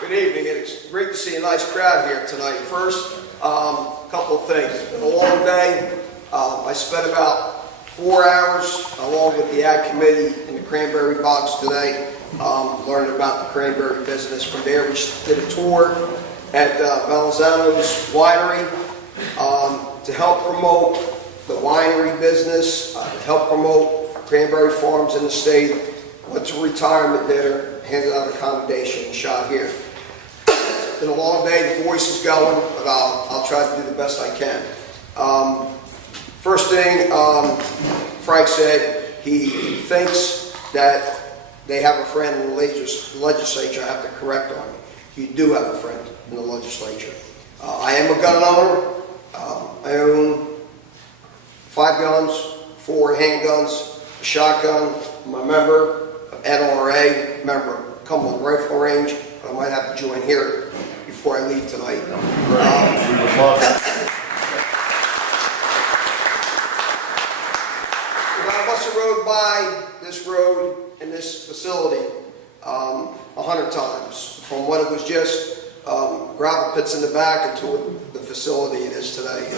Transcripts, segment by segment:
Good evening. It's great to see a nice crowd here tonight. First, a couple of things. It's been a long day. I spent about 4 hours along with the Ag Committee in the cranberry box today, learning about the cranberry business. From there, we did a tour at Albano's winery to help promote the winery business, to help promote cranberry farms in the state. Went to a retirement dinner, handed out accommodation, and shot here. It's been a long day, the voice is going, but I'll try to do the best I can. First thing, Frank said he thinks that they have a friend in the legislature. I have to correct on it. You do have a friend in the legislature. I am a gun owner. I own 5 guns, 4 handguns, a shotgun. I'm a member of NRA, member of Cumberland Rifle Range, but I might have to join here before I leave tonight. We would love it. I must have rode by this road and this facility 100 times, from when it was just gravel pits in the back into the facility it is today.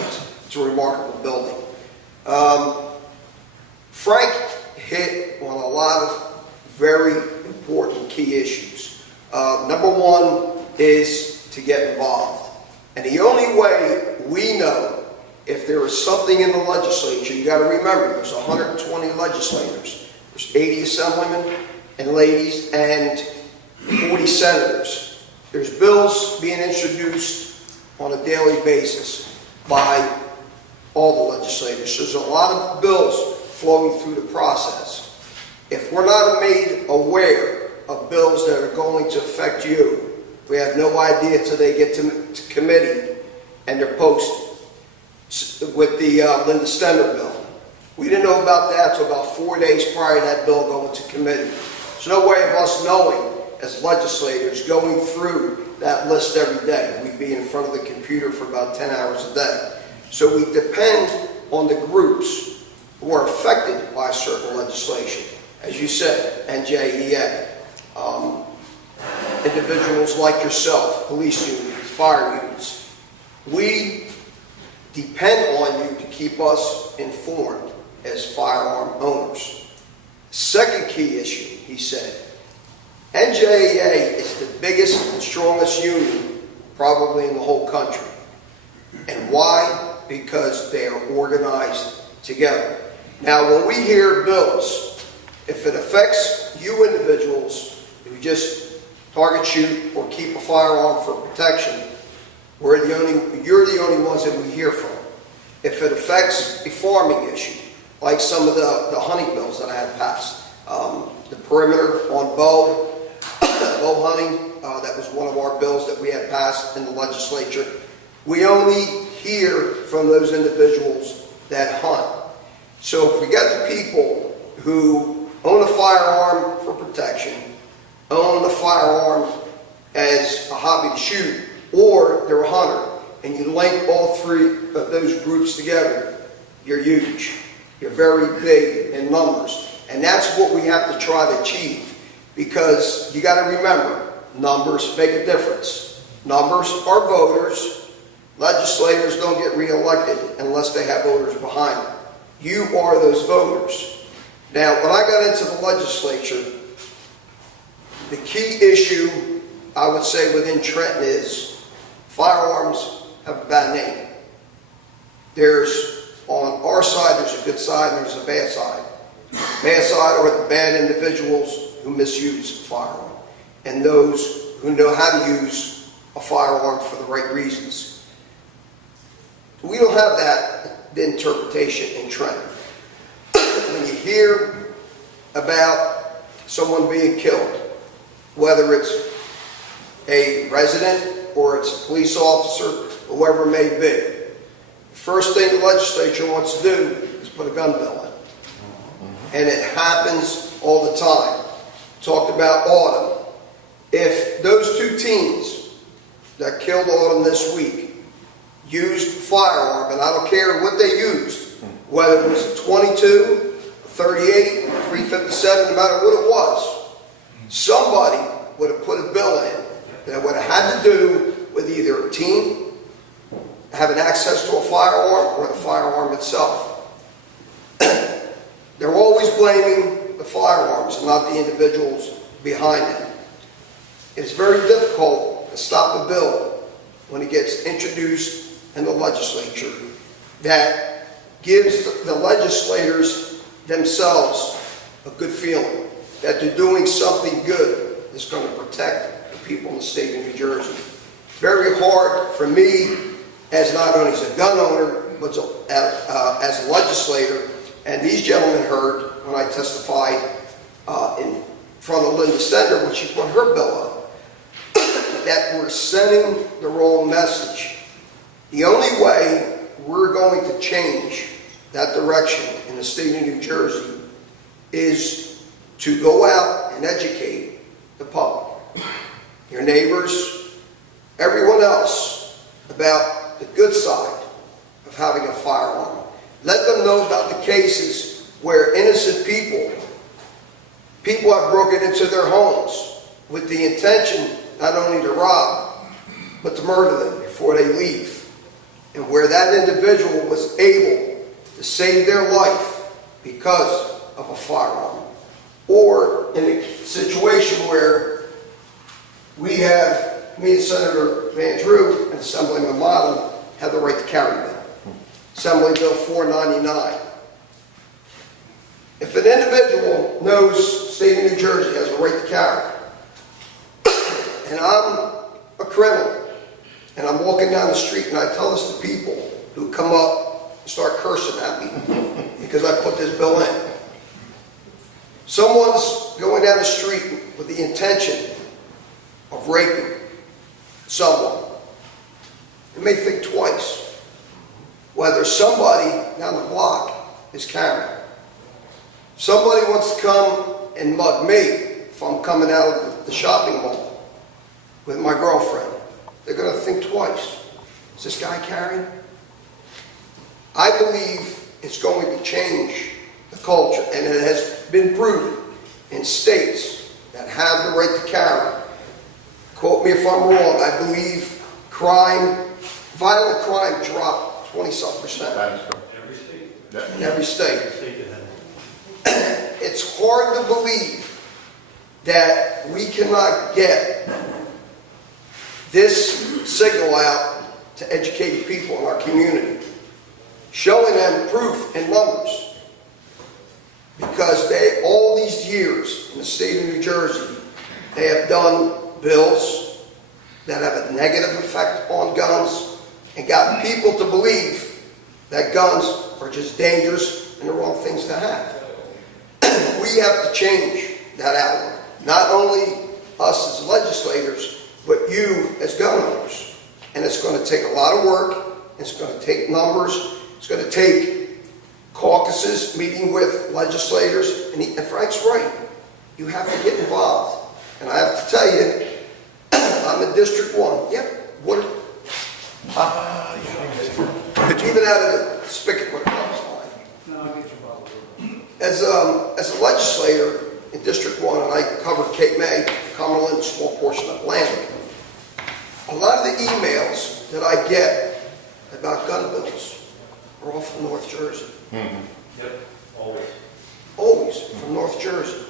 It's a remarkable building. Frank hit on a lot of very important key issues. Number one is to get involved. And the only way we know if there is something in the legislature, you got to remember there's 120 legislators. There's 80 assemblymen and ladies and 40 senators. There's bills being introduced on a daily basis by all the legislators. There's a lot of bills flowing through the process. If we're not made aware of bills that are going to affect you, we have no idea until they get to committee and they're posted. With the Linda Stender bill, we didn't know about that until about 4 days prior to that bill going to committee. There's no way of us knowing as legislators going through that list every day. We'd be in front of the computer for about 10 hours a day. So we depend on the groups who are affected by certain legislation. As you said, NJEA, individuals like yourself, police unions, fire unions. We depend on you to keep us informed as firearm owners. Second key issue, he said, NJEA is the biggest and strongest union probably in the whole country. And why? Because they are organized together. Now, when we hear bills, if it affects you individuals who just target shoot or keep a firearm for protection, you're the only ones that we hear from. If it affects a farming issue, like some of the hunting bills that I had passed, the perimeter on bow hunting, that was one of our bills that we had passed in the legislature. We only hear from those individuals that hunt. So if we get the people who own a firearm for protection, own a firearm as a hobby to shoot, or they're a hunter, and you link all 3 of those groups together, you're huge. You're very big in numbers. And that's what we have to try to achieve, because you got to remember, numbers make a difference. Numbers are voters. Legislators don't get reelected unless they have voters behind them. You are those voters. Now, when I got into the legislature, the key issue I would say within Trenton is firearms have a bad name. On our side, there's a good side and there's a bad side. Bad side are the bad individuals who misuse a firearm, and those who know how to use a firearm for the right reasons. We don't have that interpretation in Trenton. When you hear about someone being killed, whether it's a resident or it's a police officer, whoever it may be, the first thing the legislature wants to do is put a gun bill in. And it happens all the time. Talked about Autumn. If those 2 teens that killed Autumn this week used a firearm, and I don't care what they used, whether it was a 22, a 38, a 357, no matter what it was, somebody would have put a bill in that would have had to do with either a team having access to a firearm or the firearm itself. They're always blaming the firearms and not the individuals behind them. It's very difficult to stop a bill when it gets introduced in the legislature that gives the legislators themselves a good feeling that they're doing something good that's going to protect the people in the state of New Jersey. Very hard for me, as not only as a gun owner, but as a legislator, and these gentlemen heard when I testified in front of Linda Stender when she put her bill up, that we're sending the wrong message. The only way we're going to change that direction in the state of New Jersey is to go out and educate the public, your neighbors, everyone else, about the good side of having a firearm. Let them know about the cases where innocent people have broken into their homes with the intention not only to rob, but to murder them before they leave. And where that individual was able to save their life because of a firearm. Or in a situation where we have, me and Senator Van Drew and Assemblyman Model have the right to carry bill. Assembly Bill 499. If an individual knows the state of New Jersey has a right to carry, and I'm a criminal, and I'm walking down the street and I tell this to people who come up and start cursing at me because I put this bill in. Someone's going down the street with the intention of raping someone. They may think twice whether somebody down the block is carrying. If somebody wants to come and mug me if I'm coming out of the shopping mall with my girlfriend, they're going to think twice. Is this guy carrying? I believe it's going to change the culture, and it has been proven in states that have the right to carry. Quote me if I'm wrong, I believe violent crime dropped 20-some%. That is correct. Every state. Yeah. In every state. State that has. It's hard to believe that we cannot get this signal out to educated people in our community, showing them proof in numbers. Because all these years in the state of New Jersey, they have done bills that have a negative effect on guns and gotten people to believe that guns are just dangerous and the wrong things to have. We have to change that outlook. Not only us as legislators, but you as gun owners. And it's going to take a lot of work. It's going to take numbers. It's going to take caucuses, meeting with legislators. And Frank's right. You have to get involved. And I have to tell you, I'm in District 1. Yep. What? Even out of the spigot when it comes fine. No, I get your problem. As a legislator in District 1, and I cover Cape May, Cumberland, a small portion of Atlantic, a lot of the emails that I get about gun bills are all from North Jersey. Yep, always. Always from North Jersey.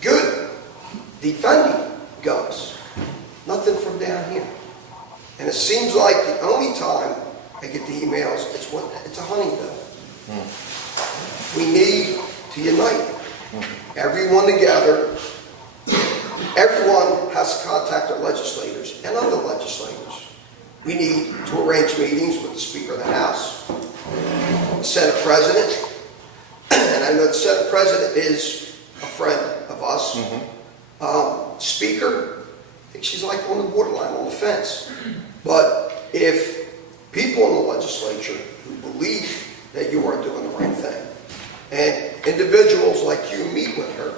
Good. Defending guns. Nothing from down here. And it seems like the only time I get the emails, it's a hunting bill. We need to unite. Everyone together. Everyone has to contact our legislators and other legislators. We need to arrange meetings with the Speaker of the House, the Senate President, and I know the Senate President is a friend of us. Speaker, I think she's like on the borderline, on the fence. But if people in the legislature who believe that you are doing the right thing, and individuals like you meet with her,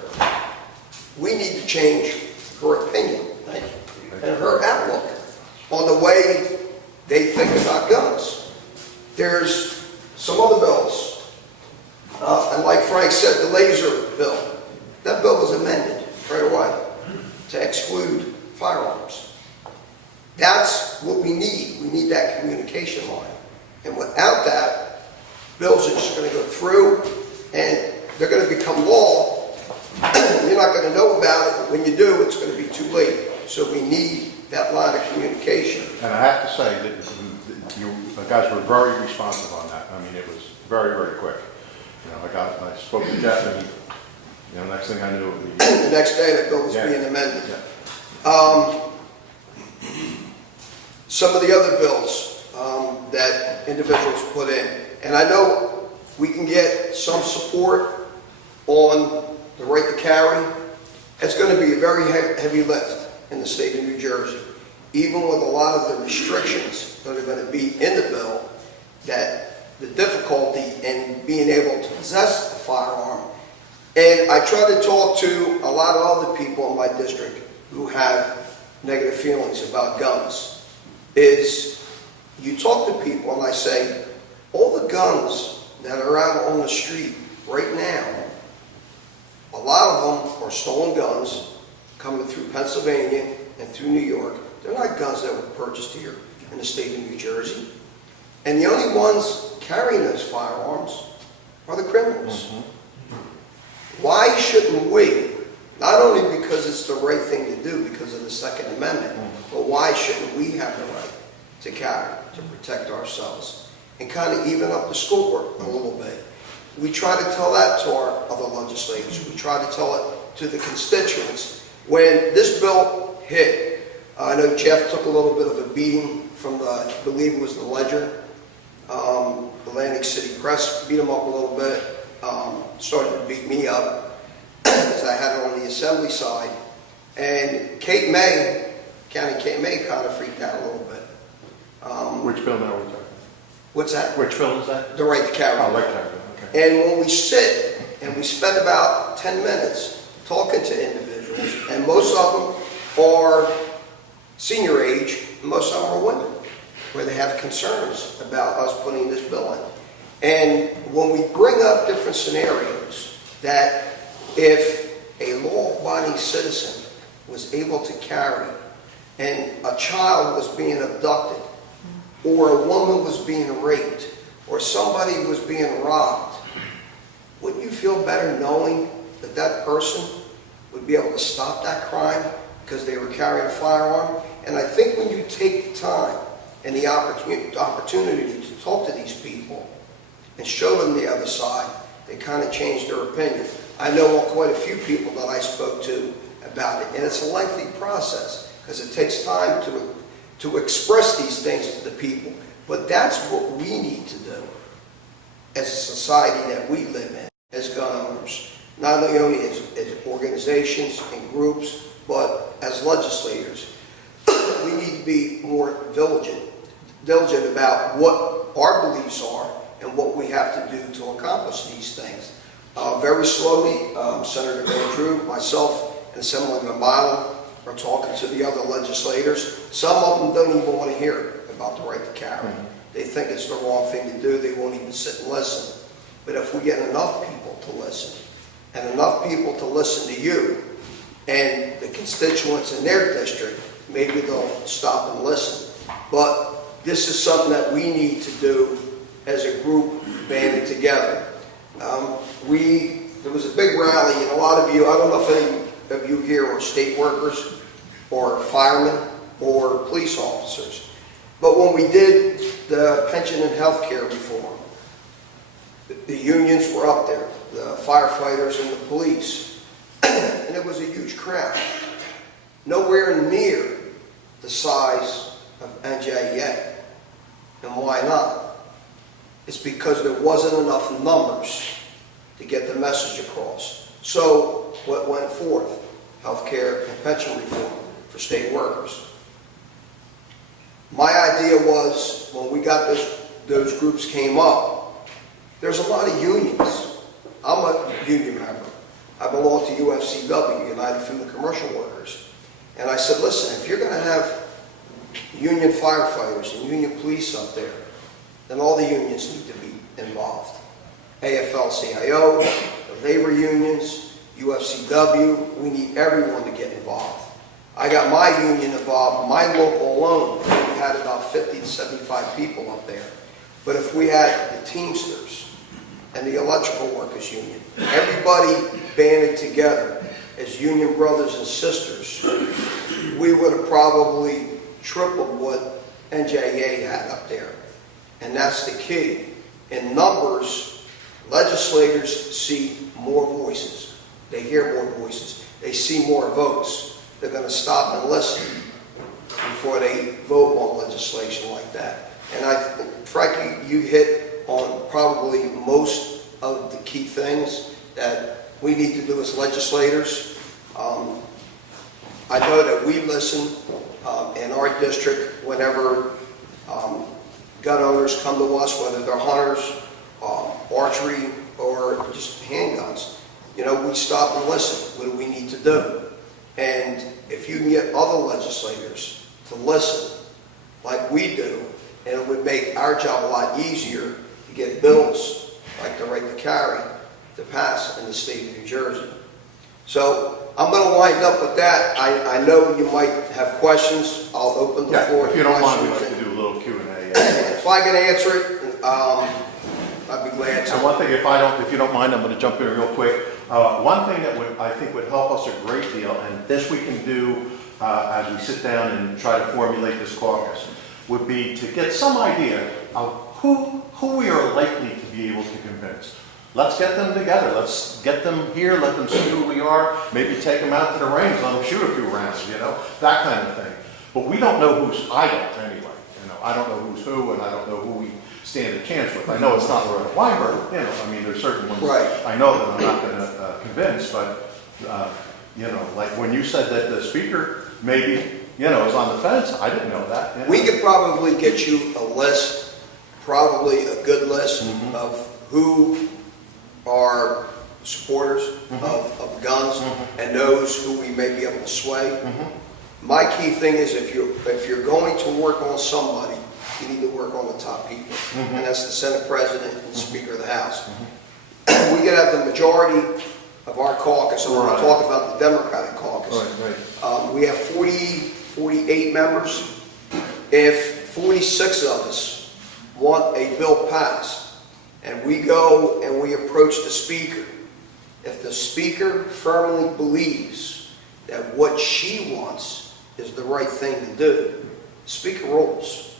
we need to change her opinion and her outlook on the way they think about guns. There's some other bills, and like Frank said, the laser bill. That bill was amended right away to exclude firearms. firearms. That's what we need. We need that communication line. And without that, bills are just going to go through and they're going to become law. You're not going to know about it, but when you do, it's going to be too late. So we need that line of communication. And I have to say that you guys were very responsive on that. I mean, it was very, very quick. You know, I spoke to Jeff, and next thing I knew, The next day, the bill was being amended. Some of the other bills that individuals put in, and I know we can get some support on the right to carry. It's going to be a very heavy lift in the state of New Jersey, even with a lot of the restrictions that are going to be in the bill, that the difficulty in being able to possess a firearm. And I try to talk to a lot of other people in my district who have negative feelings about guns, is you talk to people and I say, all the guns that are out on the street right now, a lot of them are stolen guns coming through Pennsylvania and through New York. They're not guns that were purchased here in the state of New Jersey. And the only ones carrying those firearms are the criminals. Why shouldn't we, not only because it's the right thing to do because of the Second Amendment, but why shouldn't we have the right to carry, to protect ourselves, and kind of even up the scoreboard a little bit? We try to tell that to our other legislators. We try to tell it to the constituents. When this bill hit, I know Jeff took a little bit of a beating from the, I believe it was the Ledger, Atlantic City Press beat him up a little bit, started to beat me up because I had it on the Assembly side. And Cape May, County Cape May kind of freaked out a little bit. which bill now are we talking? What's that? Which bill is that? The right to carry. Oh, right there, okay. And when we sit and we spend about 10 minutes talking to individuals, and most of them are senior age, and most of them are women, where they have concerns about us putting this bill in. And when we bring up different scenarios, that if a law-abiding citizen was able to carry, and a child was being abducted, or a woman was being raped, or somebody was being robbed, wouldn't you feel better knowing that that person would be able to stop that crime because they were carrying a firearm? And I think when you take the time and the opportunity to talk to these people and show them the other side, they kind of change their opinion. I know quite a few people that I spoke to about it, and it's a lengthy process because it takes time to express these things to the people. But that's what we need to do as a society that we live in, as gun owners. Not only as organizations and groups, but as legislators. We need to be more diligent about what our beliefs are and what we have to do to accomplish these things. Very slowly, Senator Drew, myself, and Assemblyman Albano are talking to the other legislators. Some of them don't even want to hear about the right to carry. They think it's the wrong thing to do. They won't even sit and listen. But if we get enough people to listen, and enough people to listen to you and the constituents in their district, maybe they'll stop and listen. But this is something that we need to do as a group banded together. There was a big rally, and a lot of you, I don't know if any of you here are state workers or firemen or police officers, but when we did the pension and health care reform, the unions were up there, the firefighters and the police, and it was a huge crowd. Nowhere near the size of NJ yet. And why not? It's because there wasn't enough numbers to get the message across. So what went forth? Healthcare and pension reform for state workers. My idea was, when we got those groups came up, there's a lot of unions. I'm a union member. I belong to UFCW, United Food and Commercial Workers. And I said, listen, if you're going to have union firefighters and union police up there, then all the unions need to be involved. AFL-CIO, the labor unions, UFCW, we need everyone to get involved. I got my union involved, my local alone, we had about 50 to 75 people up there. But if we had the Teamsters and the Electrical Workers Union, everybody banded together as union brothers and sisters, we would have probably tripled what NJA had up there. And that's the key. In numbers, legislators see more voices. They hear more voices. They see more votes. They're going to stop and listen before they vote on legislation like that. And frankly, you hit on probably most of the key things that we need to do as legislators. I know that we listen in our district whenever gun owners come to us, whether they're hunters, archery, or just handguns. You know, we stop and listen. What do we need to do? And if you can get other legislators to listen like we do, and it would make our job a lot easier to get bills like the right to carry to pass in the state of New Jersey. So I'm going to wind up with that. I know you might have questions. I'll open the floor. If you don't mind, we'd like to do a little Q&A. If I can answer it, I'd be glad to. And one thing, if you don't mind, I'm going to jump in real quick. One thing that I think would help us a great deal, and this we can do as we sit down and try to formulate this caucus, would be to get some idea of who we are likely to be able to convince. Let's get them together. Let's get them here. Let them see who we are. Maybe take them out to the range. Let them shoot a few rounds. You know, that kind of thing. But we don't know who's. I don't anyway. You know, I don't know who's who, and I don't know who we stand a chance with. I know it's not Loretta Weinberg. You know, I mean, there's certain ones I know that I'm not going to convince. But you know, like when you said that the speaker maybe is on the fence, I didn't know that. You know? We could probably get you a list, probably a good list of who are supporters of guns and those who we may be able to sway. My key thing is if you're going to work on somebody, you need to work on the top people, and that's the Senate President and Speaker of the House. We could have the majority of our caucus, and we're going to talk about the Democratic caucus. We have 48 members. If 46 of us want a bill passed, and we go and we approach the speaker, if the speaker firmly believes that what she wants is the right thing to do, the speaker rules.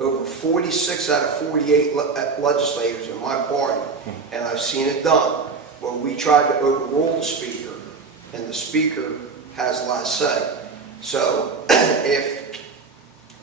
Over 46 out of 48 legislators in my party, and I've seen it done, where we tried to overrule the speaker, and the speaker has last say. So if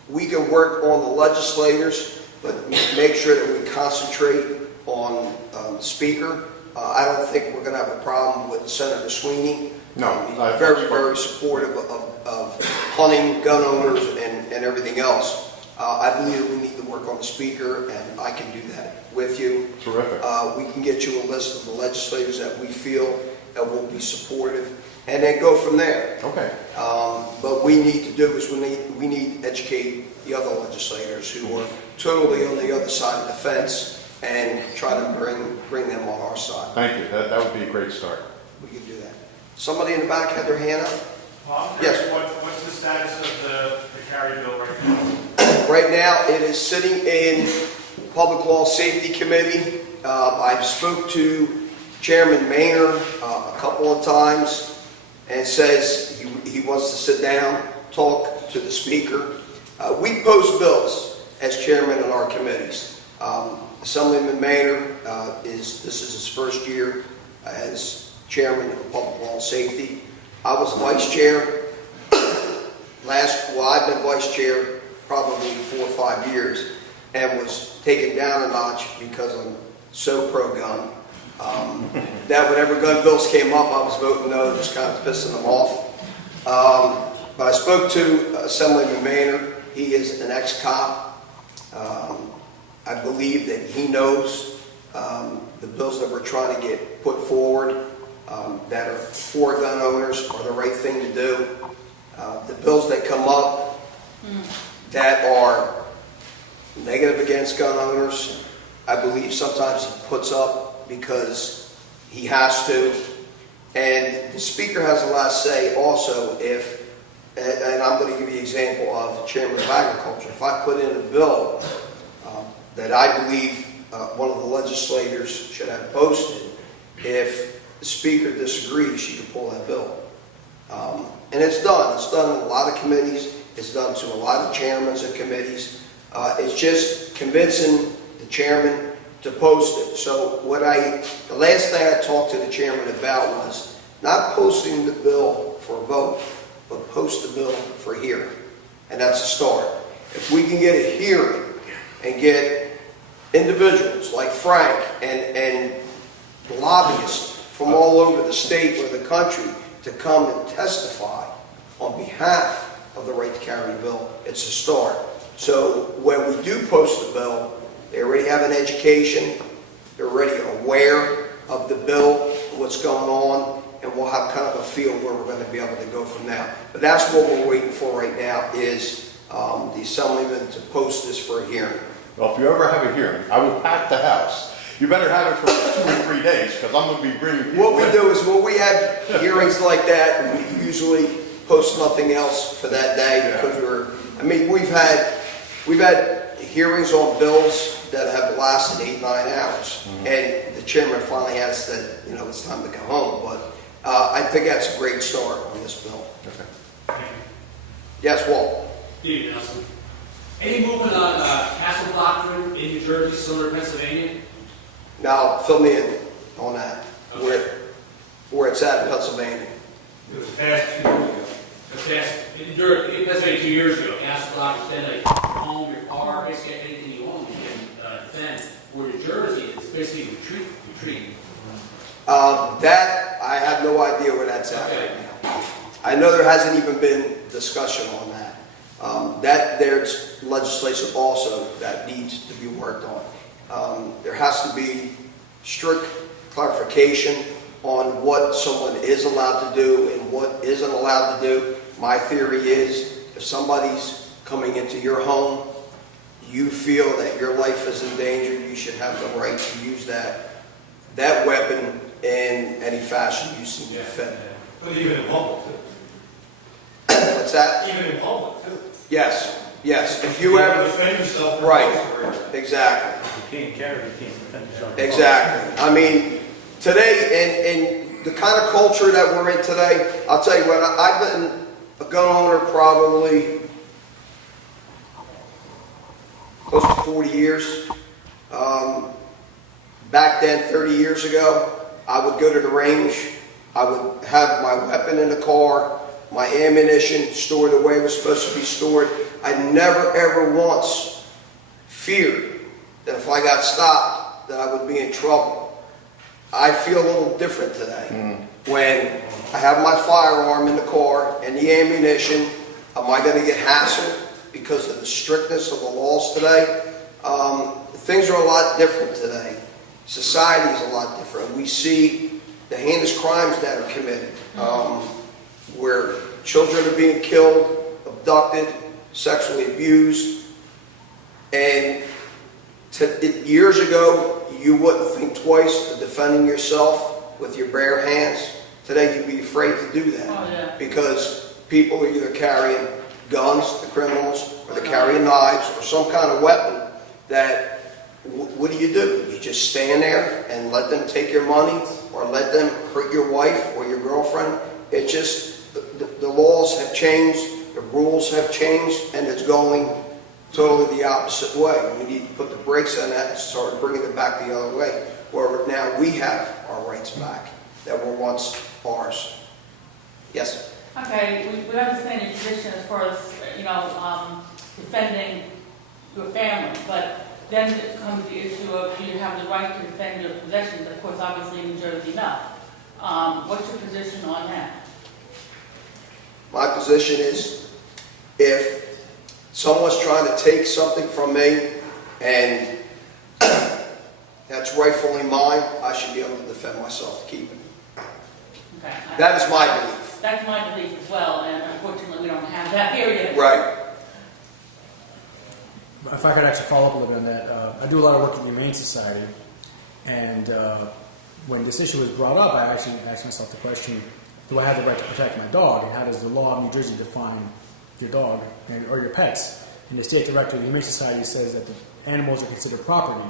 we can work on the legislators, but make sure that we concentrate on the speaker. I don't think we're going to have a problem with Senator Sweeney. No, he's very, very supportive of hunting, gun owners, and everything else. I believe that we need to work on the speaker, and I can do that with you. Terrific. We can get you a list of the legislators that we feel that will be supportive, and then go from there. Okay. But we need to do is we need to educate the other legislators who are totally on the other side of the fence and try to bring them on our side. Thank you. That would be a great start. We can do that. Somebody in the back had their hand up? Yes. What's the status of the carry bill right now? Right now, it is sitting in Public Law Safety Committee. I've spoke to Chairman Maynard a couple of times and says he wants to sit down, talk to the speaker. We post bills as chairman in our committees. Assemblyman Maynard this is his first year as chairman of Public Law and Safety. I was vice chair I've been vice chair probably 4 or 5 years and was taken down a notch because I'm so pro-gun. That whenever gun bills came up, I was voting no, just kind of pissing them off. But I spoke to Assemblyman Maynard. He is an ex-cop. I believe that he knows the bills that we're trying to get put forward that are for gun owners are the right thing to do. The bills that come up that are negative against gun owners, I believe sometimes he puts up because he has to. And the speaker has the last say also if and I'm going to give you an example of the Chairman of Agriculture. If I put in a bill that I believe one of the legislators should have posted, if the Speaker disagrees, she can pull that bill. And it's done. It's done in a lot of committees. It's done to a lot of chairmen of committees. It's just convincing the chairman to post it. So the last thing I talked to the chairman about was not posting the bill for a vote, but post the bill for hearing. And that's a start. If we can get a hearing and get individuals like Frank and lobbyists from all over the state or the country to come and testify on behalf of the right to carry bill, it's a start. So when we do post the bill, they already have an education, they're already aware of the bill, what's going on, and we'll have kind of a feel where we're going to be able to go from now. But that's what we're waiting for right now is the Assemblyman to post this for a hearing. Well, if you ever have a hearing, I will pack the house. You better have it for 2 or 3 days, because I'm going to be bringing people What we in. do is when we have hearings like that, we usually post nothing else for that day because we've had hearings on bills that have lasted 8-9 hours, and the chairman finally has said, it's time to go home. But I think that's a great start on this bill. Okay. Thank you. Yes, Walt. Steve Nelson. Any movement on Castle Doctrine in New Jersey, similar to Pennsylvania? Now fill me in on that. Okay. Where it's at in Pennsylvania. It was passed 2 years ago. In Pennsylvania 2 years ago, Castle Doctrine said like your home, your car, basically anything you own, you can defend. Where New Jersey, it's basically retreat. That I have no idea where that's at right now. I know there hasn't even been discussion on that. There's legislation also that needs to be worked on. There has to be strict clarification on what someone is allowed to do and what isn't allowed to do. My theory is if somebody's coming into your home, you feel that your life is in danger, you should have the right to use that weapon in any fashion you see fit. But even in public, too. What's that? Even in public, too. Yes. If You you have to ever... defend yourself. Right. Exactly. You can't carry, you can't defend yourself. Exactly. I mean, today, and the kind of culture that we're in today, I'll tell you what, I've been a gun owner probably close to 40 years. Back then, 30 years ago, I would go to the range. I would have my weapon in the car, my ammunition stored the way it was supposed to be stored. I never, ever once feared that if I got stopped, that I would be in trouble. I feel a little different today. When I have my firearm in the car and the ammunition, am I going to get hassled because of the strictness of the laws today? Things are a lot different today. Society is a lot different. We see the heinous crimes that are committed, where children are being killed, abducted, sexually abused. And years ago, you wouldn't think twice of defending yourself with your bare hands. Today, you'd be afraid to do that because people are either carrying guns, the criminals, or they're carrying knives or some kind of weapon that, what do? You just stand there and let them take your money or let them hurt your wife or your girlfriend? It's just, the laws have changed, the rules have changed, and it's going totally the opposite way. We need to put the brakes on that and start bringing it back the other way, where now we have our rights back that were once ours. Yes? Okay, we understand your position as far as, defending your family, but then it comes to the issue of do you have the right to defend your possessions? Of course, obviously in New Jersey, no. What's your position on that? My position is if someone's trying to take something from me and that's rightfully mine, I should be able to defend myself to keep it. Okay. That is my belief. That's my belief as well, and unfortunately we don't have that here yet. Right. If I could actually follow up a little bit on that, I do a lot of work in the Humane Society, and when this issue was brought up, I actually asked myself the question, do I have the right to protect my dog, and how does the law of New Jersey define your dog or your pets? And the state director of the Humane Society says that the animals are considered property.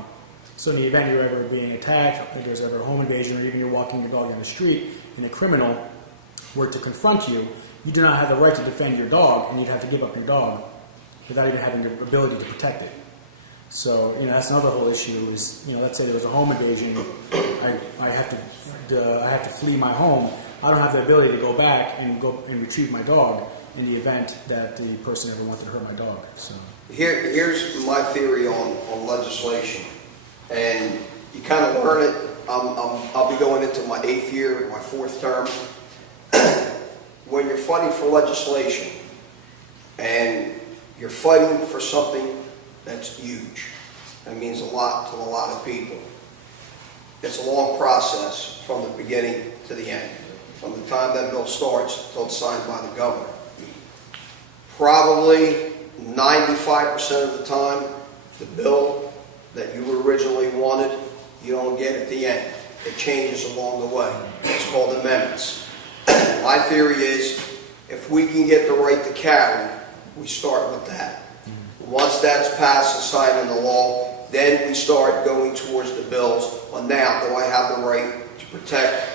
So in the event you're ever being attacked, if there's ever a home invasion, or even you're walking your dog down the street, and a criminal were to confront you, you do not have the right to defend your dog, and you'd have to give up your dog without even having the ability to protect it. So, that's another whole issue is, let's say there was a home invasion, I have to flee my home. I don't have the ability to go back and retrieve my dog in the event that the person ever wanted to hurt my dog. So Here's my theory on legislation, and you kind of learn it. I'll be going into my 8th year, my 4th term. When you're fighting for legislation, and you're fighting for something that's huge, that means a lot to a lot of people. It's a long process from the beginning to the end, from the time that bill starts until it's signed by the governor. Probably 95% of the time, the bill that you originally wanted, you don't get at the end. It changes along the way. It's called amendments. My theory is, if we can get the right to carry, we start with that. Once that's passed and signed into law, then we start going towards the bills on now, do I have the right to protect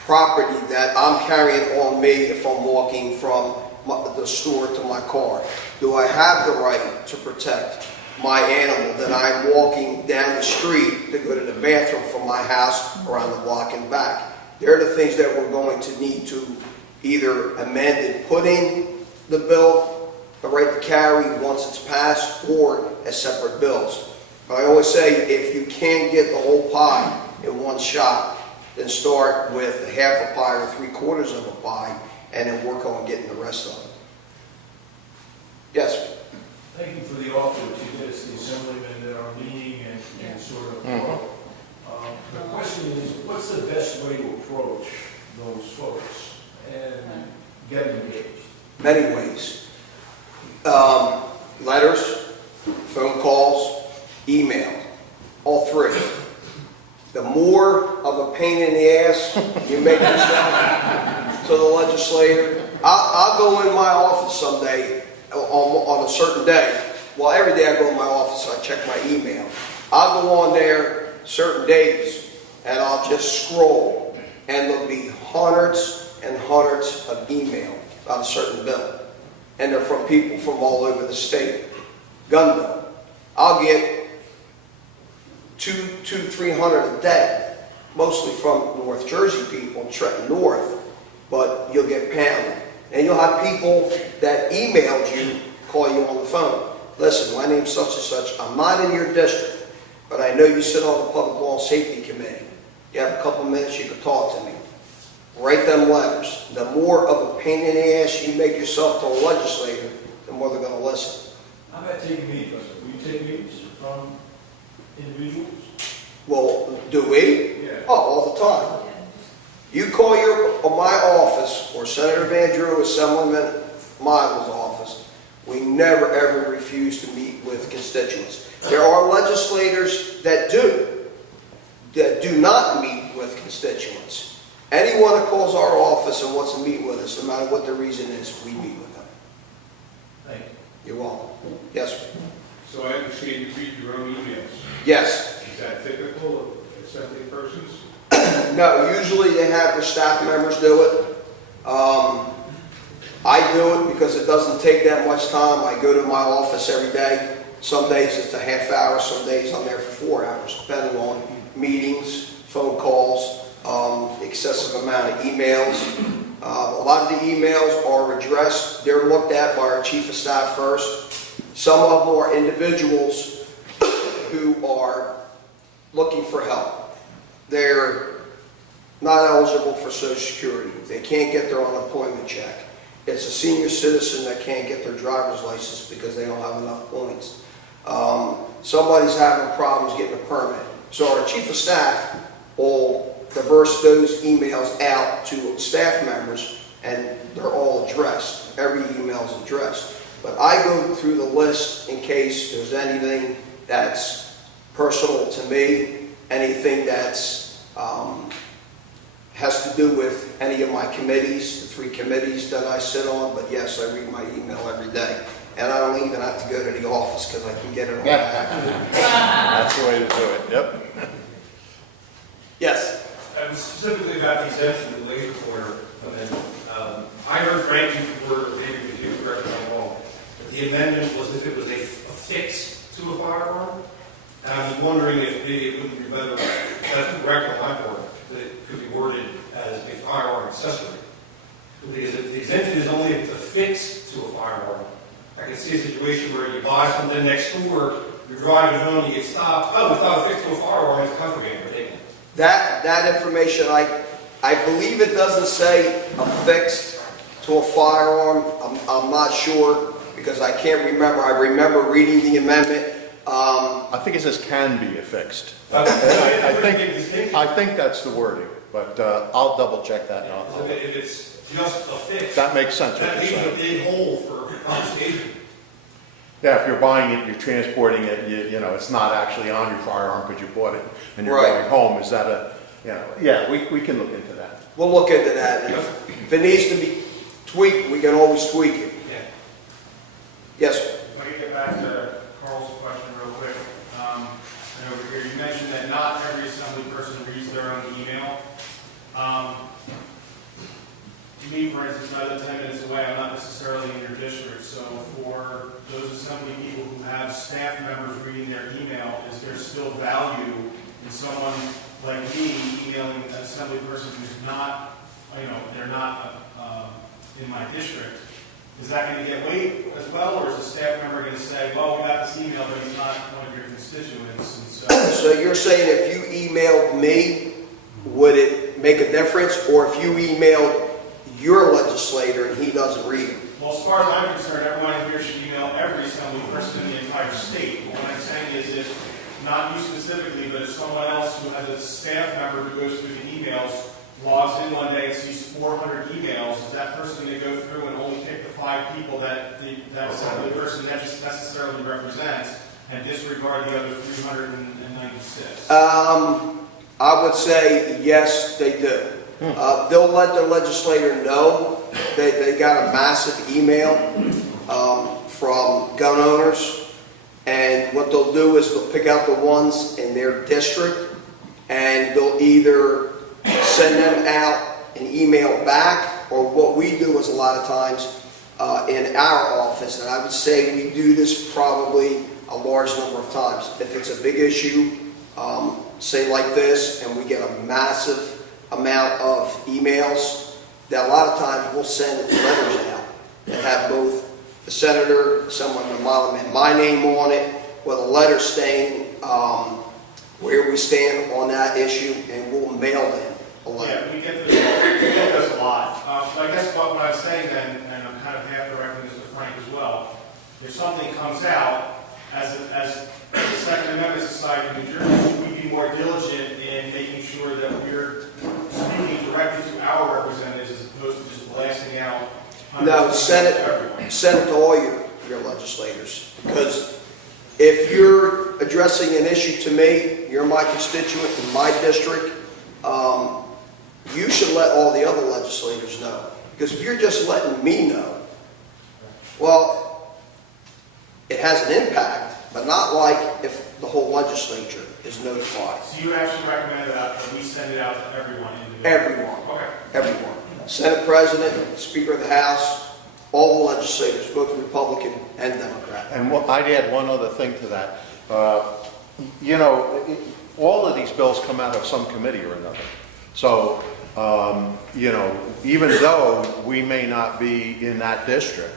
property that I'm carrying on me if I'm walking from the store to my car? Do I have the right to protect my animal that I'm walking down the street to go to the bathroom from my house around the block and back? They're the things that we're going to need to either amend and put in the bill, the right to carry once it's passed, or as separate bills. But I always say, if you can't get the whole pie in one shot, then start with half a pie or 3/4 of a pie, and then work on getting the rest of it. Yes? Thank you for the offer to get us the Assemblyman at our meeting and sort of. The question is, what's the best way to approach those folks and get them engaged? Many ways. Letters, phone calls, email, all three. The more of a pain in the ass you make yourself to the legislator, I'll go in my office someday on a certain day. Well, every day I go in my office, I check my email. I'll go on there certain days and I'll just scroll, and there'll be hundreds and hundreds of email about a certain bill. And they're from people from all over the state. Gun bill. I'll get 200-300 a day, mostly from North Jersey people, Trenton North, but you'll get pounded. And you'll have people that emailed you, call you on the phone. Listen, my name's such and such. I'm not in your district, but I know you sit on the Public Law and Safety Committee. You have a couple minutes, you can talk to me. Write them letters. The more of a pain in the ass you make yourself to a legislator, the more they're going to listen. How about taking meetings? Will you take meetings from individuals? Well, do we? Yeah. Oh, all the time. You call my office, or Senator Van Drew, Assemblyman Michael's office, we never ever refuse to meet with constituents. There are legislators that do not meet with constituents. Anyone that calls our office and wants to meet with us, no matter what the reason is, we meet with them. Thank you. You're welcome. Yes, sir. So I understand you read your own emails. Yes. Is that typical of assembly persons? No, usually they have their staff members do it. I do it because it doesn't take that much time. I go to my office every day. Some days it's a half hour, some days I'm there for 4 hours, depending on meetings, phone calls, excessive amount of emails. A lot of the emails are addressed, they're looked at by our chief of staff first. Some of them are individuals who are looking for help. They're not eligible for Social Security. They can't get their unemployment check. It's a senior citizen that can't get their driver's license because they don't have enough points. Somebody's having problems getting a permit. So our chief of staff will diverse those emails out to staff members, and they're all addressed. Every email is addressed. But I go through the list in case there's anything that's personal to me, anything that's has to do with any of my committees, the 3 committees that I sit on, but yes, I read my email every day. And I don't even have to go to the office because I can get it on my iPhone. That's the way to do it, yep. Yes. Specifically about the exemption of the laser pointer amendment. I heard Frank before, maybe with you, correct me if I'm wrong, but the amendment was if it was a fix to a firearm. And I was wondering if maybe it wouldn't be better, that's correct on my part, that it could be worded as a firearm accessory. Because if the exemption is only a fix to a firearm, I can see a situation where you buy something next door, you're driving home, you get stopped, oh, we thought a fix to a firearm is contraband, we're taking it. That information, I believe it doesn't say affixed to a firearm. I'm not sure because I can't remember. I remember reading the amendment. I think it says can be affixed. I think that's the wording, but I'll double check that now. If it's just a fix, That makes sense what that you're leaves a saying. big hole for confiscation. Yeah, if you're buying it, you're transporting it, you know, it's not actually on your firearm because you bought it and you're Right. going home, is that a, you know, yeah, we can look into that. We'll look into that. And if it needs to be tweaked, we can always tweak it. Yeah. Yes, sir. If I could get back to Carl's question real quick. And over here, you mentioned that not every assembly person reads their own email. Me, for instance, I live 10 minutes away. I'm not necessarily in your district. So for those assembly people who have staff members reading their email, is there still value in someone like me emailing an assembly person who's not, they're not in my district? Is that going to get weight as well, or is the staff member going to say, well, we got this email, but he's not one of your constituents, and so... So you're saying if you emailed me, would it make a difference? Or if you emailed your legislator and he doesn't read it? Well, as far as I'm concerned, everyone here should email every assembly person in the entire state. But what I'm saying is if, not you specifically, but if someone else who has a staff member who goes through the emails, logs in one day and sees 400 emails, is that person going to go through and only pick the 5 people that that assembly person necessarily represents and disregard the other 396? I would say yes, they do. They'll let their legislator know they got a massive email from gun owners, and what they'll do is they'll pick out the ones in their district, and they'll either send them out an email back, or what we do is a lot of times in our office, and I would say we do this probably a large number of times. If it's a big issue, say like this, and we get a massive amount of emails, that a lot of times we'll send letters out and have both the senator, someone, the model, and my name on it, with a letter saying where we stand on that issue, and we'll mail them a letter. Yeah, we get this a lot. But I guess what I'm saying then, and I'm kind of half directing this to Frank as well, if something comes out, as the Second Amendment Society of New Jersey, should we be more diligent in making sure that we're speaking directly to our representatives as opposed to just blasting out? No, send it to all your legislators, because if you're addressing an issue to me, you're my constituent in my district, you should let all the other legislators know. Because if you're just letting me know, well, it has an impact, but not like if the whole legislature is notified. So you actually recommend that we send it out to everyone individually? Everyone. Okay. Everyone. Senate President, Speaker of the House, all the legislators, both Republican and Democrat. And I'd add one other thing to that. You know, all of these bills come out of some committee or another. So, you know, even though we may not be in that district,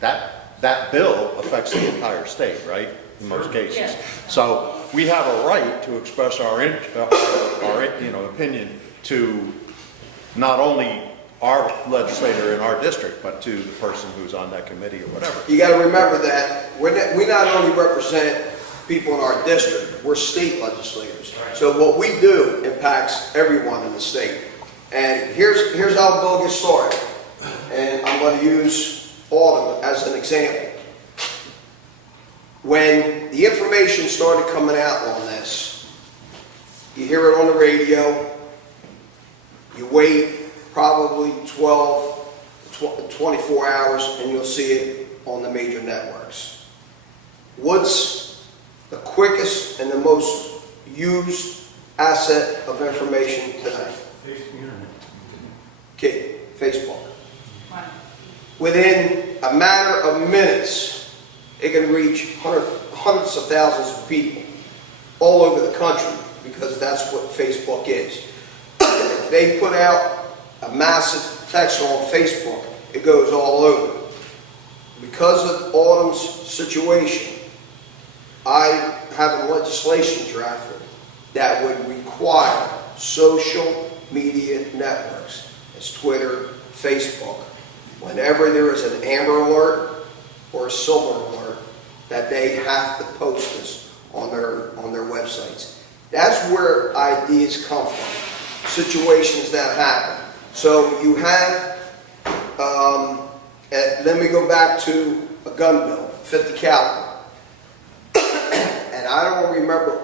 that bill affects the entire state, right? In most cases. Yes. So we have a right to express our opinion to not only our legislator in our district, but to the person who's on that committee or whatever. You got to remember that we not only represent people in our district, we're state legislators. So what we do impacts everyone in the state. And here's how Bill gets started. And I'm going to use Albano as an example. When the information started coming out on this, you hear it on the radio, You wait probably 24 hours and you'll see it on the major networks. What's the quickest and the most used asset of information today? Okay, Facebook. Right. Within a matter of minutes, it can reach hundreds of thousands of people all over the country, because that's what Facebook is. If they put out a massive text on Facebook, it goes all over. Because of Autumn's situation, I have a legislation drafted that would require social media networks, as Twitter, Facebook, whenever there is an amber alert or a silver alert, that they have to post this on their websites. That's where ideas come from, situations that happen. So you have, let me go back to a gun bill, 50 caliber. And I don't remember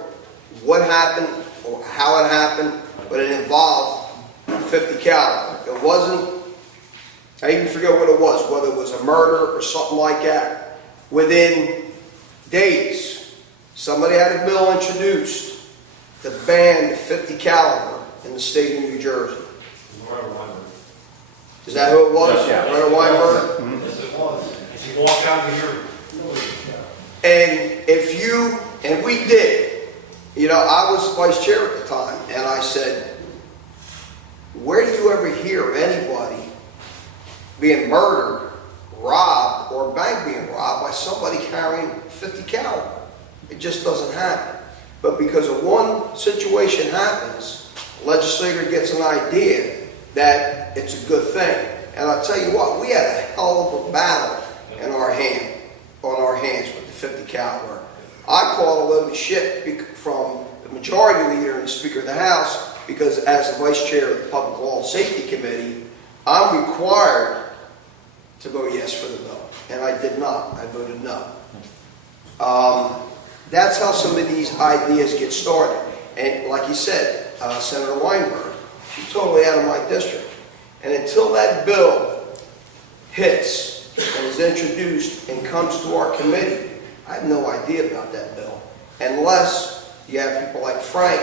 what happened or how it happened, but it involved 50 caliber. It wasn't, I even forget what it was, whether it was a murder or something like that. Within days, somebody had a bill introduced to ban 50 caliber in the state of New Jersey. Is that who it was? Yes, yeah. Reverend Weinberg? Yes, it was. If you walk out of here, And if you, and we did, you know, I was vice chair at the time, and I said, where do you ever hear of anybody being murdered, robbed, or a bank being robbed by somebody carrying 50 caliber? It just doesn't happen. But because of one situation happens, a legislator gets an idea that it's a good thing. And I'll tell you what, we had a hell of a battle on our hands with the 50 caliber. I called a load of shit from the majority leader and the Speaker of the House, because as the vice chair of the Public Law and Safety Committee, I'm required to vote yes for the bill. And I did not. I voted no. That's how some of these ideas get started. And like you said, Senator Weinberg, she's totally out of my district. And until that bill hits and is introduced and comes to our committee, I have no idea about that bill. Unless you have people like Frank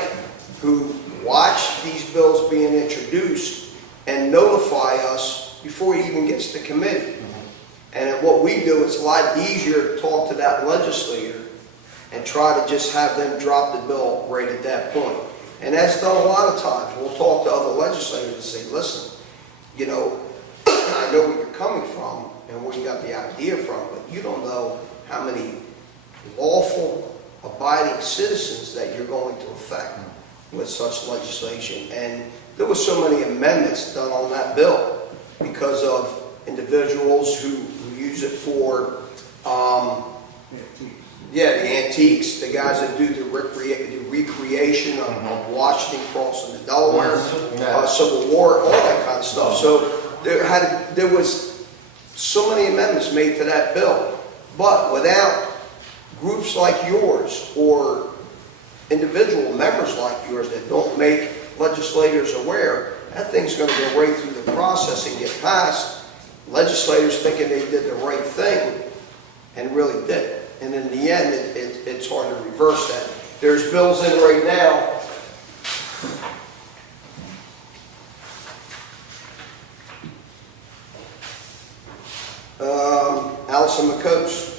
who watch these bills being introduced and notify us before it even gets to committee. And what we do, it's a lot easier to talk to that legislator and try to just have them drop the bill right at that point. And that's done a lot of times. We'll talk to other legislators and say, listen, you know, I know where you're coming from and where you got the idea from, but you don't know how many lawful, abiding citizens that you're going to affect with such legislation. And there were so many amendments done on that bill because of individuals who use it for, the antiques, the guys that do the recreation of Washington crossing the Delaware, Civil War, all that kind of stuff. So there was so many amendments made to that bill. But without groups like yours or individual members like yours that don't make legislators aware, that thing's going to go right through the process and get passed. Legislators thinking they did the right thing and really didn't. And in the end, it's hard to reverse that. There's bills in right now. Allison McCoast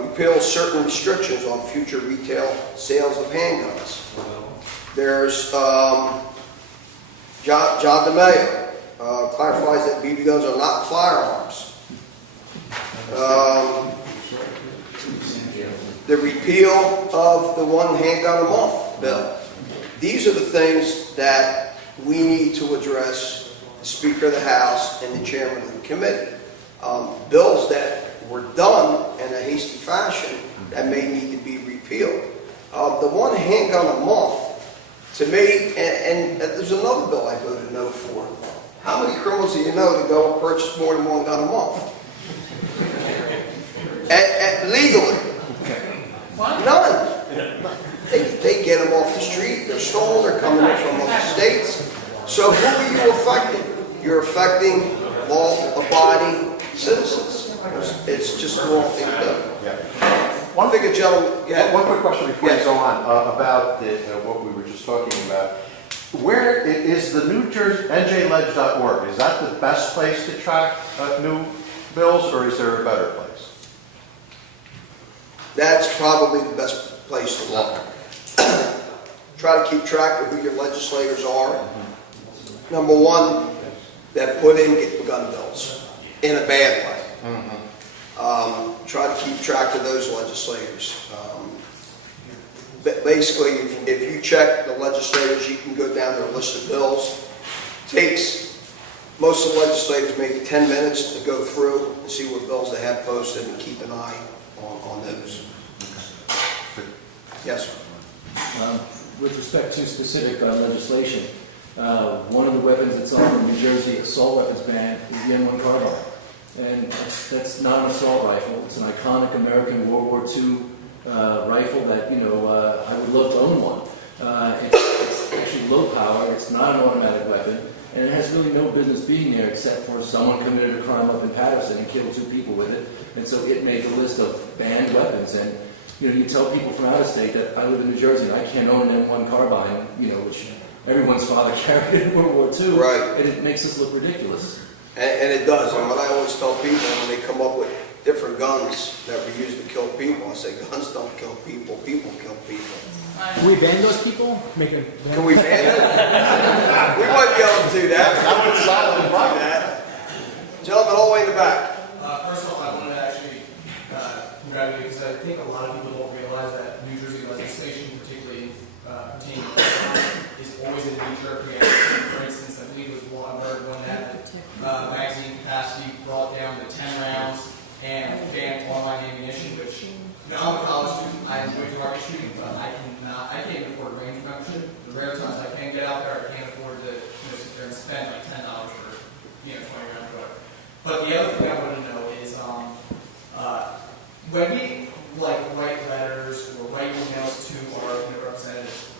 repeals certain restrictions on future retail sales of handguns. There's John DeMaio clarifies that BB guns are not firearms. The repeal of the one handgun a month bill. These are the things that we need to address the Speaker of the House and the Chairman of the committee. Bills that were done in a hasty fashion that may need to be repealed. The one handgun a month, to me, and there's another bill I voted no for. How many criminals do you know that go and purchase more than one gun a month? Legally. None. They get them off the street, they're stolen, they're coming in from other states. So who are respecting law-abiding citizens. It's just the wrong thing to do. Yeah. One thing, gentlemen, yeah. One quick question before you Yes. go on, about what we were just talking about. Where is the New Jersey, njledge.org, is that the best place to track new bills, or is there a better place? That's probably the best place to look. Try to keep track of who your legislators are. Number one, that put in gun bills in a bad way. Try to keep track of those legislators. Basically, if you check the legislators, you can go down their list of bills. Most of the legislators maybe 10 minutes to go through and see what bills they have posted and keep an eye on those. Yes, sir. With respect to specific legislation, one of the weapons that's on the New Jersey assault weapons ban is the M1 carbine. And that's not an assault rifle. It's an iconic American World War II rifle that, I would love to own one. It's actually low power. It's not an automatic weapon. And it has really no business being there except for someone committed a crime up in Patterson and killed 2 people with it. And so it made the list of banned weapons. And you tell people from out of state that I live in New Jersey and I can't own an M1 carbine, which everyone's father carried in World War II. Right. And it makes us look ridiculous. And it does. And what I always tell people when they come up with different guns that we use to kill people, I say guns don't kill people, people kill people. Can we ban those people? Make them. Can we ban it? We might be able to do that. That would solve the problem. Gentlemen, all the way in the back. First of all, I wanted to actually congratulate you because I think a lot of people don't realize that New Jersey legislation, particularly pertaining to firearms, is always in knee-jerk reaction. For instance, I believe it was Wallenberg one that magazine capacity brought down to 10 rounds and banned online ammunition, which I'm a college student. I enjoy target shooting, but I can't even afford a range membership. The rare times I can get out there, I can't afford to sit there and spend like $10 for 20 rounds or whatever. But the other thing I want to know is when we write letters or write emails to our representatives,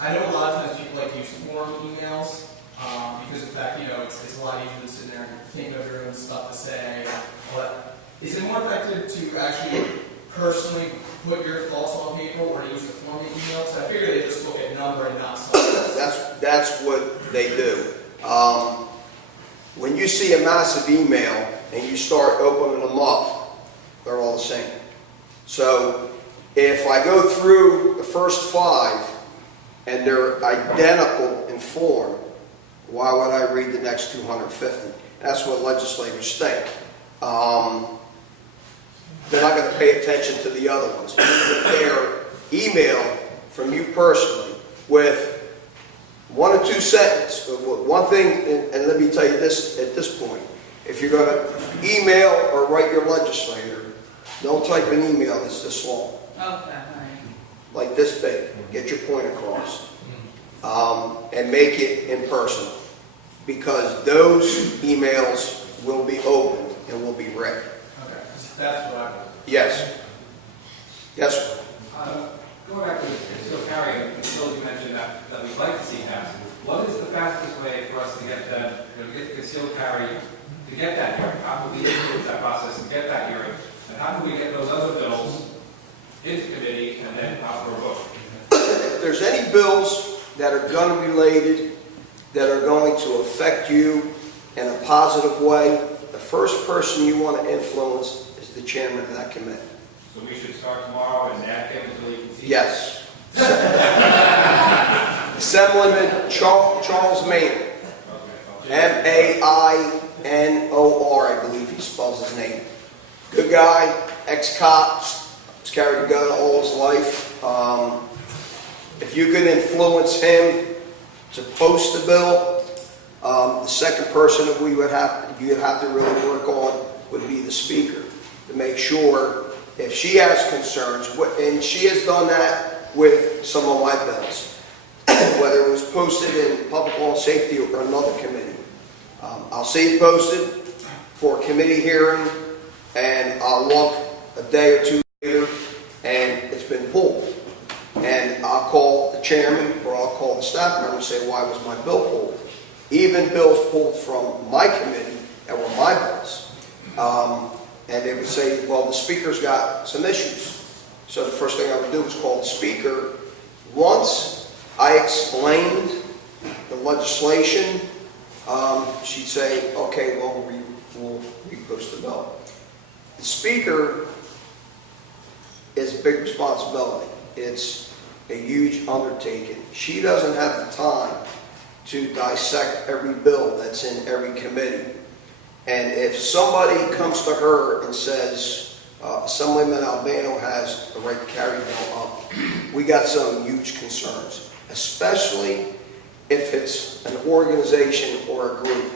I know a lot of times people like to use form emails because of the fact it's a lot easier to sit there and think of your own stuff to say. But is it more effective to actually personally put your thoughts on paper or to use a form email? So I figure they just look at number and not stuff. That's what they do. When you see a massive email and you start opening them up, they're all the same. So if I go through the first 5 and they're identical in form, why would I read the next 250? That's what legislators think. They're not going to pay attention to the other ones. If they're emailed from you personally with 1 or 2 sentences, one thing, and let me tell you this at this point, if you're going to email or write your legislator, don't type an email that's this long. Okay, Like this big. Get your point across. And make it impersonal. Because those emails will be opened and will be read. Okay, that's what I want. Yes. Yes, sir. Going back to concealed carry, Bill, you mentioned that we'd like to see passed. What is the fastest way for us to get them, get concealed carry, to get that hearing? How do we influence that process and get that hearing? And how do we get those other bills into committee and then out for a vote? If there's any bills that are gun related, that are going to affect you in a positive way, the first person you want to influence is the chairman of that committee. So we should start tomorrow and nag him until he can see? Yes. Assemblyman Charles Maynard. Mainor, I believe he spells his name. Good guy, ex-cop, has carried a gun all his life. If you could influence him to post the bill, the second person that you'd have to really work on would be the speaker, to make sure if she has concerns, and she has done that with some of my bills, whether it was posted in Public Law and Safety or another committee. I'll see it posted for a committee hearing, and I'll look a day or 2 later, and it's been pulled. And I'll call the chairman or I'll call the staff member and say, why was my bill pulled? even bills pulled from my committee that were my bills. And they would say, well, the speaker's got some issues. So the first thing I would do was call the speaker. Once I explained the legislation, she'd say, okay, well, we'll repost the bill. The speaker is a big responsibility. It's a huge undertaking. She doesn't have the time to dissect every bill that's in every committee. And if somebody comes to her and says, Assemblyman Albano has the right to carry bill up, we got some huge concerns, especially if it's an organization or a group.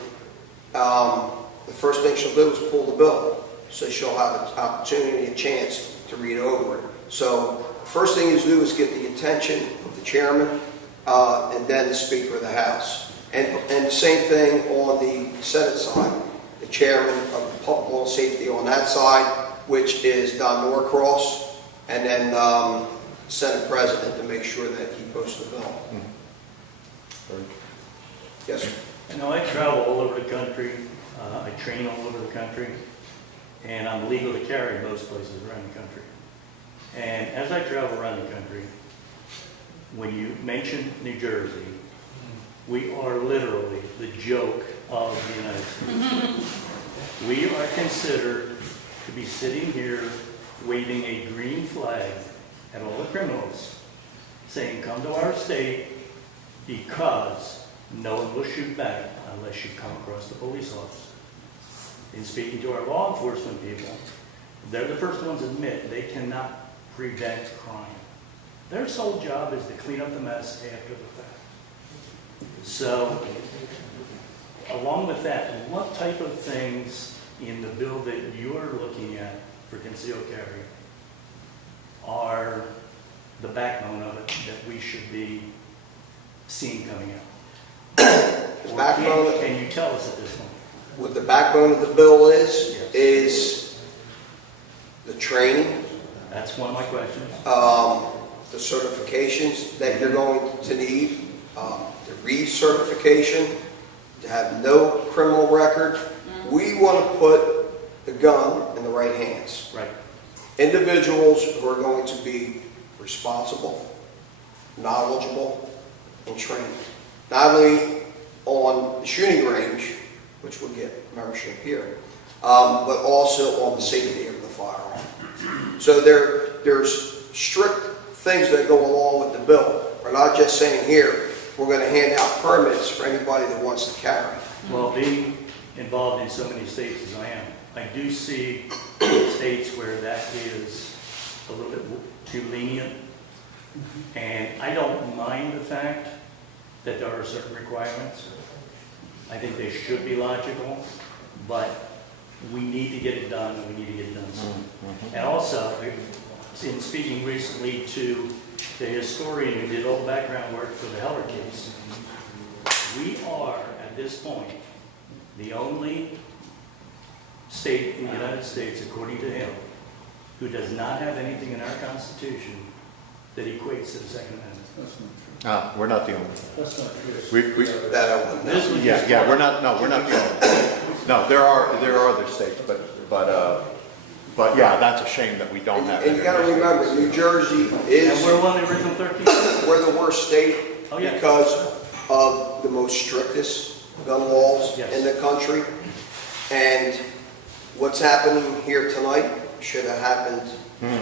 The first thing she'll do is pull the bill, so she'll have an opportunity, a chance to read over it. So the first thing you do is get the attention of the chairman and then the Speaker of the House. And the same thing on the Senate side. The chairman of the Public Law and Safety on that side, which is Don Norcross, and then Senate President to make sure that he posts the bill. Yes, sir. You know, I travel all over the country. I train all over the country, and I'm legal to carry most places around the country. And as I travel around the country, when you mention New Jersey, we are literally the joke of the United States. We are considered to be sitting here waving a green flag at all the criminals, saying, come to our state because no one will shoot back unless you come across the police officer. In speaking to our law enforcement people, they're the first ones to admit they cannot prevent crime. Their sole job is to clean up the mess after the fact. So, along with that, what type of things in the bill that you are looking at for concealed carry are the backbone of it that we should be seeing coming out? The backbone. Can you tell us at this point? What the backbone of the bill is, Yes. is the training, That's one of my questions. the certifications that you're going to need, the recertification, to have no criminal record. We want to put the gun in the right hands. Right. Individuals who are going to be responsible, knowledgeable, and trained. Not only on the shooting range, which will get membership here, but also on the safety of the firearm. So there's strict things that go along with the bill. We're not just saying here, we're going to hand out permits for anybody that wants to carry. Well, being involved in so many states as I am, I do see states where that is a little bit too lenient. And I don't mind the fact that there are certain requirements. I think they should be logical, but we need to get it done, and we need to get it done soon. And also, in speaking recently to the historian who did all the background work for the Heller case, we are, at this point, the only state in the United States, according to him, who does not have anything in our Constitution that equates to the Second Amendment. We're not the only. That's not true. That I wouldn't know. This was just We're not the only. No, there are other states, but yeah, that's a shame that we don't have. And you got to remember, New Jersey And is, we're one of the original 13. we're the worst state Oh, yeah. because of the most strictest gun laws Yes. in the country. And what's happening here tonight should have happened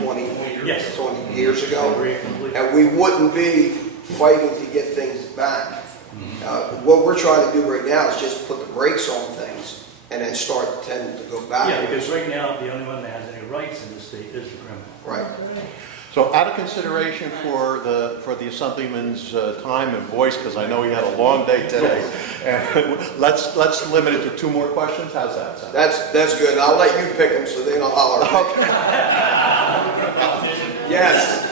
20 Yes. 20 years I ago. agree completely. And we wouldn't be fighting to get things back. What we're trying to do right now is just put the brakes on things and then start tending to go back. Yeah, because right now, the only one that has any rights in the state is the criminal. Right. So out of consideration for the Assemblyman's time and voice, because I know he had a long day today, let's limit it to 2 more questions. How's that sound? That's good. I'll let you pick them so they don't holler. Yes.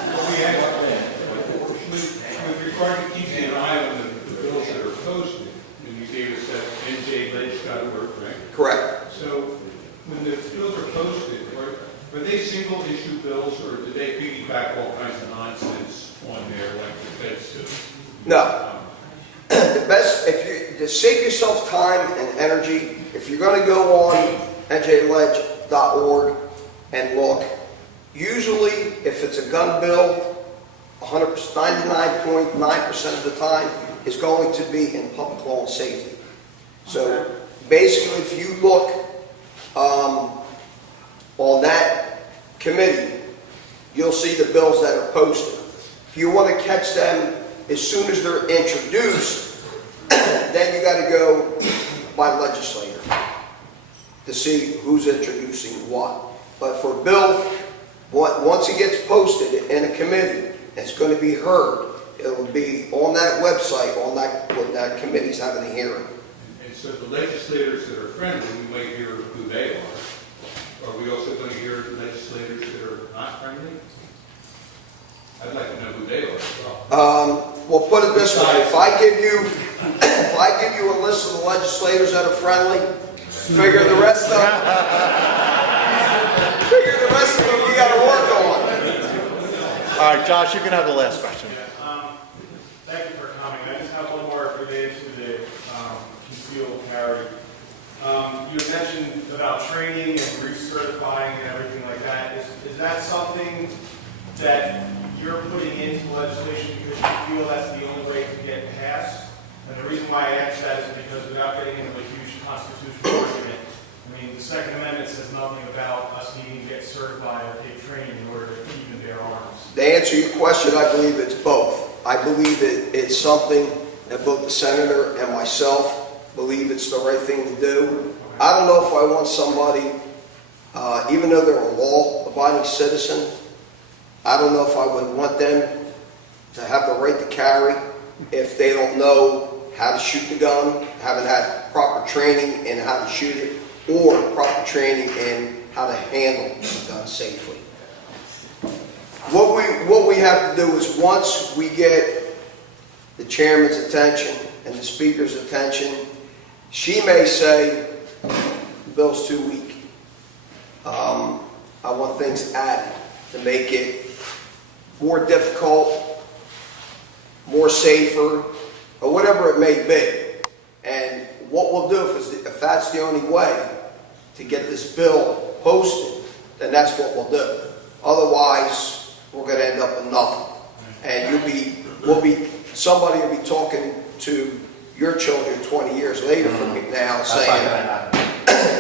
With regard to keeping an eye on the bills that are posted, and you gave us that NJ Lake's got to work, right? Correct. So when the bills are posted, are they single issue bills, or do they piggyback all kinds of nonsense on there like the feds do? No. The best, to save yourself time and energy, if you're going to go on njledge.org and look, usually if it's a gun bill, 99.9% of the time is going to be in public law and safety. So basically, if you look on that committee, you'll see the bills that are posted. If you want to catch them as soon as they're introduced, then you got to go by legislator to see who's introducing what. But for bill, once it gets posted in a committee, it's going to be heard. It will be on that website, on that when that committee's having a hearing. And so the legislators that are friendly, we might hear who they are. Are we also going to hear legislators that are not friendly? I'd like to know who they are as well. Well, put it this way: if I give you a list of the legislators that are friendly, figure the rest of them you got to work on. All right, Josh, you can have the last question. Thank you for coming. I just have one more related to the concealed carry. You had mentioned about training and recertifying and everything like that. Is that something that you're putting into legislation because you feel that's the only way to get passed? And the reason why I ask that is because without getting into a huge constitutional argument, I mean, the Second Amendment says nothing about us needing to get certified or take training in order to keep and bear arms. To answer your question, I believe it's both. I believe it's something that both the senator and myself believe it's the right thing to do. I don't know if I want somebody, even though they're a law-abiding citizen, I don't know if I would want them to have the right to carry if they don't know how to shoot the gun, haven't had proper training in how to shoot it, or proper training in how to handle the gun safely. What we have to do is, once we get the chairman's attention and the speaker's attention, she may say, the bill's too weak. I want things added to make it more difficult, more safer, or whatever it may be. And what we'll do, if that's the only way to get this bill posted, then that's what we'll do. Otherwise, we're going to end up with nothing. And somebody will be talking to your children 20 years later from now saying,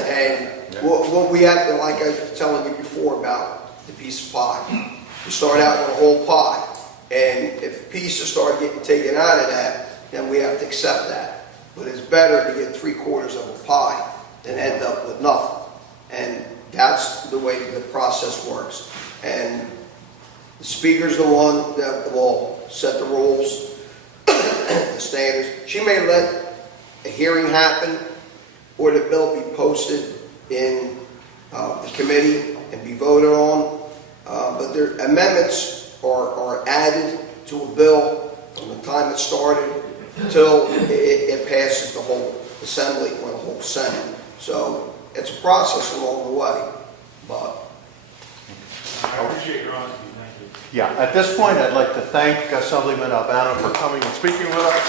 and what we have to, like I was telling you before about the piece of pie. You start out with a whole pie, and if pieces start getting taken out of that, then we have to accept that. But it's better to get 3/4 of a pie than end up with nothing. And that's the way the process works. And the speaker's the one that will set the rules, the standards. She may let a hearing happen or the bill be posted in the committee and be voted on. But their amendments are added to a bill from the time it started until it passes the whole assembly or the whole Senate. So it's a process along the way. But I appreciate your honesty. Thank you. Yeah, at this point, I'd like to thank Assemblyman Albano for coming and speaking with us.